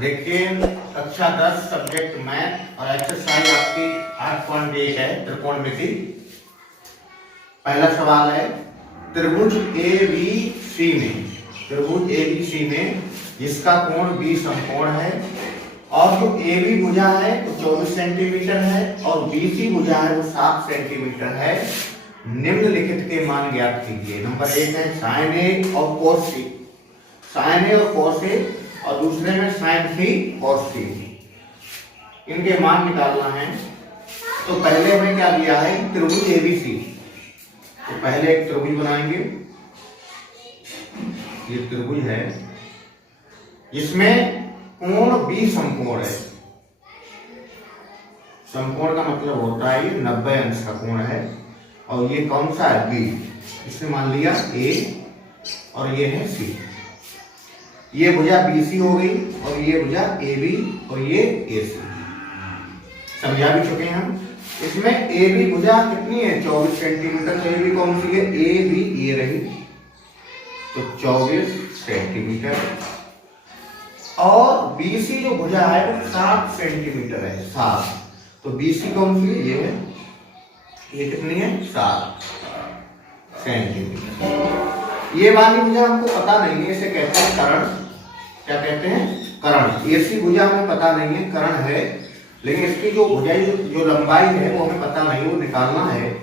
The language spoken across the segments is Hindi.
देखिए कक्षा 10 सब्जेक्ट मैथ और एक्सरसाइज आपकी 8.1 है त्रिकोणमिति। पहला सवाल है त्रिभुज ABC में जिसका कोण 20 समकोण है और जो AB भुजा है वो 24 सेंटीमीटर है और BC भुजा है वो 7 सेंटीमीटर है। निम्नलिखित के मान ज्ञात कीजिए। नंबर 1 है साइन A और कोस C, साइन A और कोस A, और दूसरे में साइन C कोस C। इनके मान निकालना है। तो पहले हमें क्या दिया है, त्रिभुज ABC। तो पहले एक त्रिभुज बनाएंगे। ये त्रिभुज है जिसमें कोण 20 समकोण है। समकोण का मतलब होता है ये 90 अंश का कोण है और ये कौन सा है, B। इसने मान लिया A और ये है C। ये भुजा BC हो गई और ये भुजा AB और ये AC। समझा भी चुके हैं हम। इसमें AB भुजा कितनी है, 24 सेंटीमीटर। तो AB कौन सी है, AB ये रही, तो 24 सेंटीमीटर। और BC जो भुजा है वो 7 सेंटीमीटर है, 7। तो BC कौन सी है, ये है, ये कितनी है, 7 सेंटीमीटर। ये वाली भुजा हमको पता नहीं है, इसे कहते हैं कर्ण। क्या कहते हैं, कर्ण। AC भुजा हमें पता नहीं है, कर्ण है। लेकिन इसकी जो भुजाई जो लंबाई है वो हमें पता नहीं, वो निकालना है।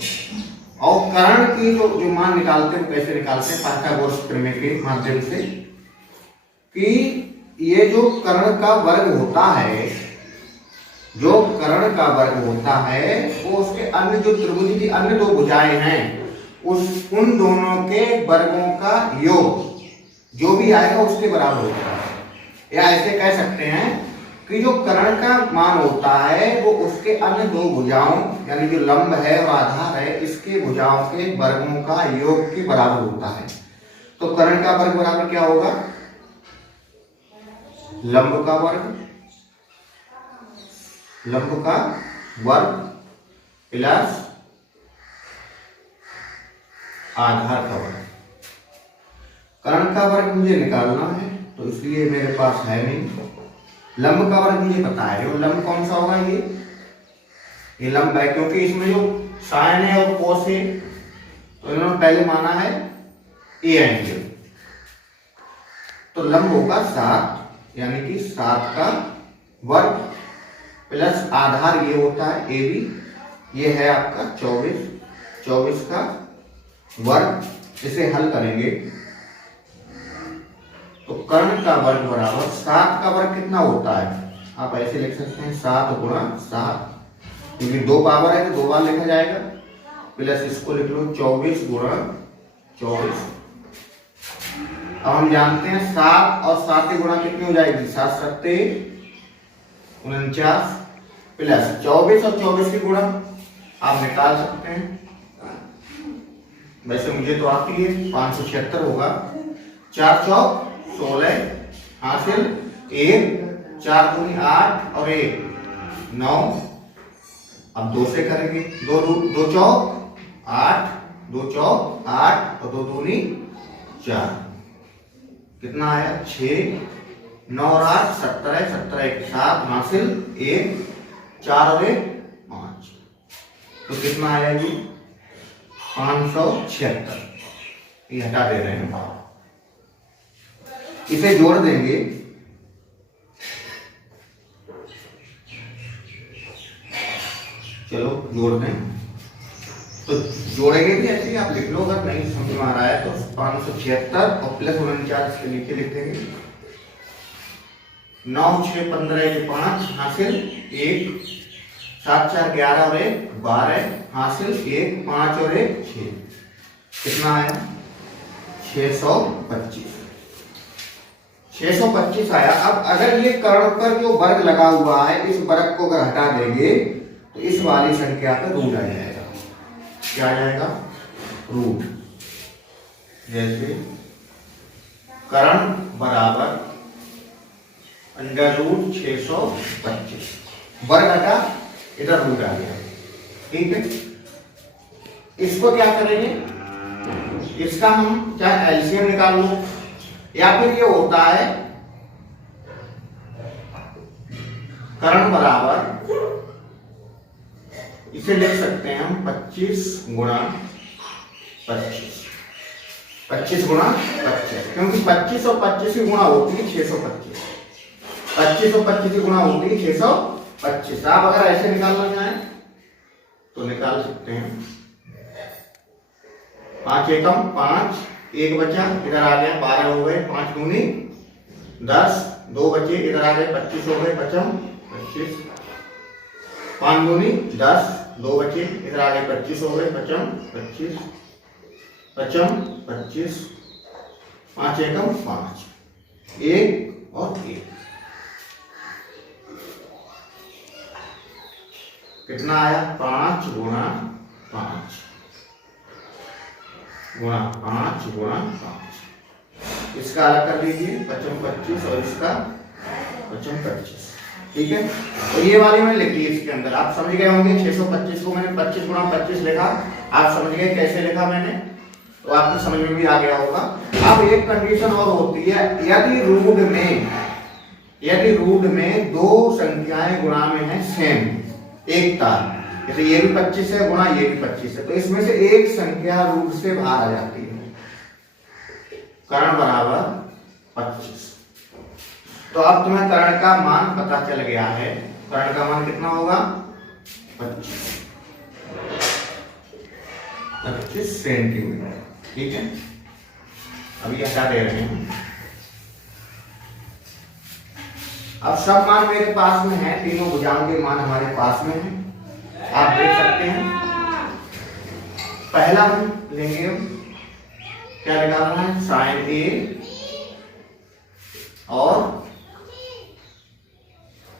और कर्ण की जो मान निकालते हैं वो कैसे निकालते हैं, पाइथागोरस प्रमेय के माध्यम से, कि ये जो कर्ण का वर्ग होता है, जो कर्ण का वर्ग होता है वो उसके अन्य जो त्रिभुज की अन्य दो भुजाएं हैं उन दोनों के वर्गों का योग जो भी आएगा उसके बराबर होता है। या ऐसे कह सकते हैं कि जो कर्ण का मान होता है वो उसके अन्य दो भुजाओं यानी जो लंब है और आधार है इसके भुजाओं के वर्गों का योग के बराबर होता है। तो कर्ण का वर्ग बराबर क्या होगा, लंब का वर्ग प्लस आधार का वर्ग। कर्ण का वर्ग मुझे निकालना है तो इसलिए मेरे पास है नहीं। लंब का वर्ग मुझे पता है, जो लंब कौन सा होगा, ये लंब है, क्योंकि इसमें जो साइन है और कोस है तो इन्होंने पहले माना है ए एंगल। तो लंब होगा 7 यानी कि 7 का वर्ग प्लस आधार ये होता है AB, ये है आपका 24 का वर्ग। इसे हल करेंगे तो कर्ण का वर्ग बराबर 7 का वर्ग कितना होता है, आप ऐसे लिख सकते हैं 7 गुणा 7, क्योंकि 2 पावर है तो 2 बार लिखा जाएगा, प्लस इसको लिख लो 24 गुणा 24। अब हम जानते हैं 7 और 7 की गुणा कितनी हो जाएगी, 7 सत्ते 49 प्लस 24 और 24 की गुणा आप निकाल सकते हैं। वैसे मुझे तो आती है 576 होगा। 4 चौक 16 हासिल 1, 4 दूनी 8 और 1 9। अब 2 से करेंगे, 2 चौक 8, 2 चौक 8 और 2 दूनी 4। कितना आया, 6, 9 और 8 17, 17 1 7 हासिल 1, 4 और 1 5। तो कितना आया जी, 576। ये हटा दे रहे हैं, इसे जोड़ देंगे। चलो जोड़ दें, तो जोड़ेंगे भी ऐसे ही, आप लिख लो, अगर नहीं समझ में आ रहा है तो 576 और प्लस 49 के नीचे लिख देंगे। 9 6 15 5 हासिल 1, 7 4 11 और 1 12 हासिल 1 5 और 1 6। कितना आया, 625 आया। अब अगर ये कर्ण पर जो वर्ग लगा हुआ है इस वर्ग को अगर हटा देंगे तो इस वाली संख्या पर रूट आ जाएगा। क्या आ जाएगा, रूट। जैसे कर्ण बराबर √ 625, वर्ग हटा, इधर रूट आ गया। ठीक है, इसको क्या करेंगे, इसका हम चाहे एलसीएम निकाल लो या फिर ये होता है कर्ण बराबर, इसे लिख सकते हैं हम 25 गुणा 25, 25 गुणा 25, क्योंकि 25 और 25 की गुणा होती है 625, 25 और 25 की गुणा होती है 625। आप अगर ऐसे निकालना चाहें तो निकाल सकते हैं। 5 एकम 5, 1 बचा, इधर आ गया 12 हो गए, 5 दूनी 10, 2 बचे, इधर आ गए 25 हो गए, बचम 25, 5 दूनी 10, 2 बचे, इधर आ गए 25 हो गए, बचम 25, बचम 25, 5 एकम 5, 1 और 1, कितना आया 5 गुणा 5 गुणा 5 गुणा 5, इसका अलग कर लीजिए, पचम 25 और इसका पचम 25, ठीक है। तो ये वाली मैंने लिख दी इसके अंदर, आप समझ गए होंगे। 625 को मैंने 25 गुणा 25 लिखा, आप समझ गए कैसे लिखा मैंने, तो आपको समझ में भी आ गया होगा। अब एक कंडीशन और होती है, यदि रूट में दो संख्याएं गुणा में है सेम, एक तार, जैसे ये भी 25 है गुणा ये भी 25 है, तो इसमें से एक संख्या रूट से बाहर आ जाती है, कर्ण बराबर 25। तो अब तुम्हें कर्ण का मान पता चल गया है, कर्ण का मान कितना होगा 25 सेंटीमीटर, ठीक है। अभी हटा दे रहे हैं। अब सब मान मेरे पास में है, तीनों भुजाओं के मान हमारे पास में है, आप देख सकते हैं। पहला हम लेंगे, क्या निकालना है, साइन ए और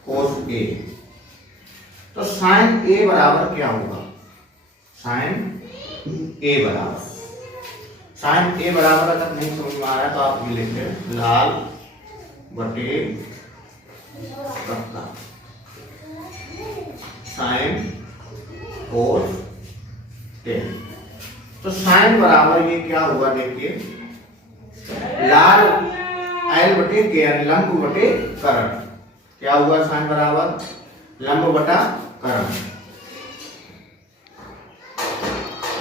कोस ए। तो साइन ए बराबर क्या होगा, साइन ए बराबर अगर नहीं समझ में आ रहा है तो आप ये लिख लें, लाल बटे रत्ता, साइन कोस टेन। तो साइन बराबर ये क्या हुआ, देखिए लाल एल बटे के, लंब बटे कर्ण, क्या हुआ साइन बराबर लंब बटा कर्ण,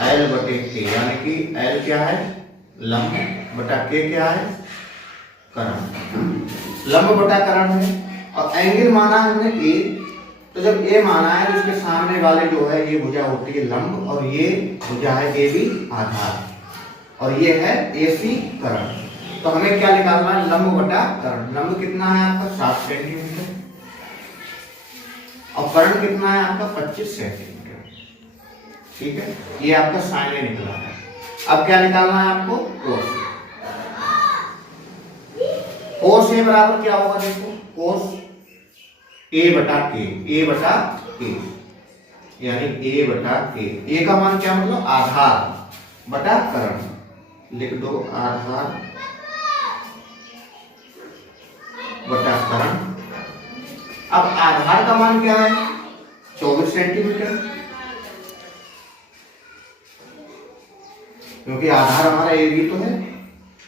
एल बटे के, यानी कि एल क्या है लंब बटा के क्या है कर्ण, लंब बटा कर्ण है। और एंगल माना है हमने ए, तो जब ए माना है तो इसके सामने वाले जो है ये भुजा होती है लंब, और ये भुजा है ए बी आधार, और ये है ए सी कर्ण। तो हमें क्या निकालना है, लंब बटा कर्ण। लंब कितना है आपका 7 सेंटीमीटर और कर्ण कितना है आपका 25 सेंटीमीटर, ठीक है। ये आपका साइन ए निकला है। अब क्या निकालना है आपको, कोस। कोस ए बराबर क्या होगा, देखो कोस ए बटा के, ए बटा के, यानी ए बटा के, ए का मान क्या मतलब आधार बटा कर्ण, लिख दो आधार बटा कर्ण। अब आधार का मान क्या है 24 सेंटीमीटर, क्योंकि आधार हमारा ए बी तो है,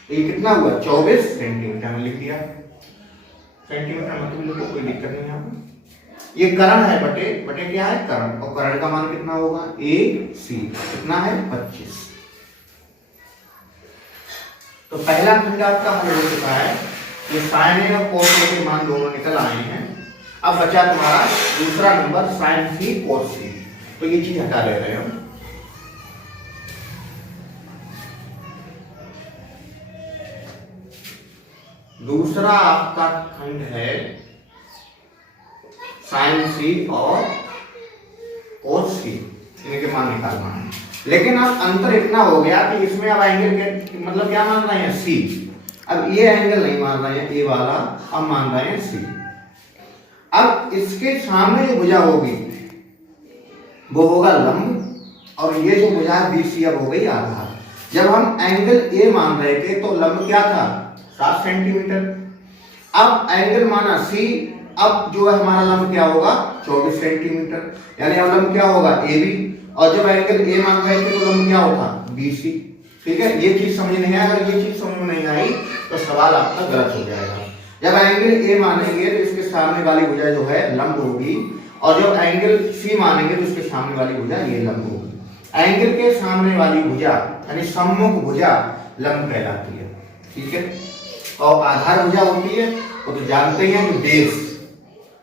ये कितना हुआ 24 सेंटीमीटर में लिख दिया, सेंटीमीटर मतलब लिखो, कोई दिक्कत नहीं है। ये कर्ण है बटे, बटे क्या है कर्ण, और कर्ण का मान कितना होगा ए सी, कितना है 25। तो पहला खंड आपका हल हो चुका है, ये साइन ए और कोस ए के मान दोनों निकल आए हैं। अब बचा तुम्हारा दूसरा नंबर साइन सी कोस सी, तो ये चीज हटा ले रहे हो। दूसरा आपका खंड है साइन सी और कोस सी, इनके मान निकालना है। लेकिन अब अंतर इतना हो गया कि इसमें अब एंगल के मतलब क्या मान रहे हैं सी, अब ये एंगल नहीं मान रहे हैं ए वाला, अब मान रहे हैं सी। अब इसके सामने जो भुजा होगी वो होगा लंब, और ये जो भुजा है बी सी अब हो गई आधार। जब हम एंगल ए मान रहे थे तो लंब क्या था 7 सेंटीमीटर, अब एंगल माना सी, अब जो है हमारा लंब क्या होगा 24 सेंटीमीटर, यानी अब लंब क्या होगा ए बी, और जब एंगल ए मान रहे थे तो लंब क्या होगा बी सी, ठीक है। ये चीज समझ नहीं आई, अगर ये चीज समझ में नहीं आई तो सवाल आपका गलत हो जाएगा। जब एंगल ए मानेंगे तो इसके सामने वाली भुजा जो है लंब होगी, और जब एंगल सी मानेंगे तो इसके सामने वाली भुजा ये लंब होगी। एंगल के सामने वाली भुजा यानी सम्मुख भुजा लंब कहलाती है, ठीक है। और आधार भुजा होती है वो तो जानते ही हैं कि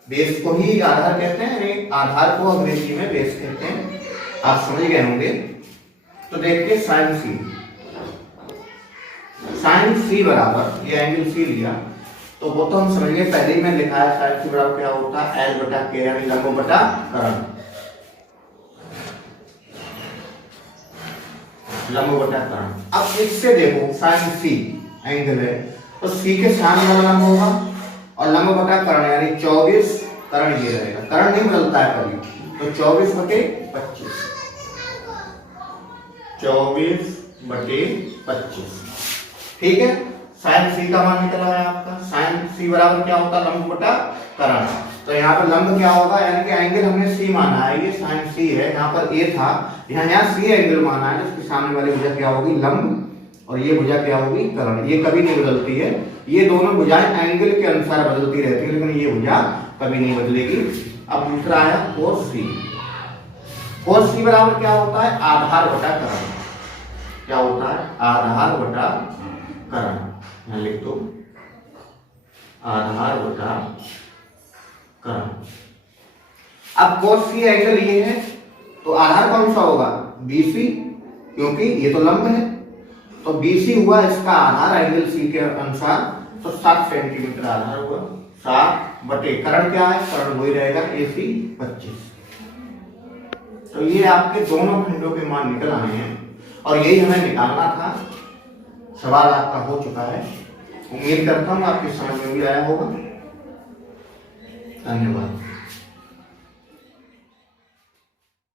बेस को ही आधार कहते हैं, यानी आधार को अंग्रेजी में बेस कहते हैं, आप समझ गए होंगे। तो देखिए साइन सी बराबर, ये एंगल सी लिया तो वो तो हम समझ गए, पहले ही मैं लिखा है साइन सी बराबर क्या होता है, एल बटा के यानी लंब बटा कर्ण, लंब बटा कर्ण। अब इससे देखो साइन सी एंगल है तो सी के सामने वाला लंब होगा और लंब बटा कर्ण यानी 24, कर्ण ये रहेगा, कर्ण नहीं बदलता है कभी, तो 24 बटे 25, 24 बटे 25, ठीक है। साइन सी का मान निकला है आपका, साइन सी बराबर क्या होता है, लंब बटा कर्ण। तो यहाँ पर लंब क्या होगा, यानी कि एंगल हमने सी माना है, ये साइन सी है, यहाँ पर ए था, यहाँ सी एंगल माना है, इसके सामने वाली भुजा क्या होगी लंब, और ये भुजा क्या होगी कर्ण। ये कभी नहीं बदलती है, ये दोनों भुजाएं एंगल के अनुसार बदलती रहती है, लेकिन ये भुजा कभी नहीं बदलेगी। अब दूसरा आया कोस सी। कोस सी बराबर क्या होता है, आधार बटा कर्ण। क्या होता है, आधार बटा कर्ण, यहाँ लिख दो आधार बटा कर्ण। अब कोस सी एंगल ये है तो आधार कौन सा होगा, बीसी, क्योंकि ये तो लंब है, तो बीसी हुआ इसका आधार एंगल सी के अनुसार, तो 7 सेंटीमीटर आधार हुआ, 7 बटे कर्ण क्या है, कर्ण वही रहेगा AC 25। तो ये आपके दोनों खंडों के मान निकल आए हैं और यही हमें निकालना था। सवाल आपका हो चुका है, उम्मीद करता हूं आपकी समझ में भी आया होगा। धन्यवाद।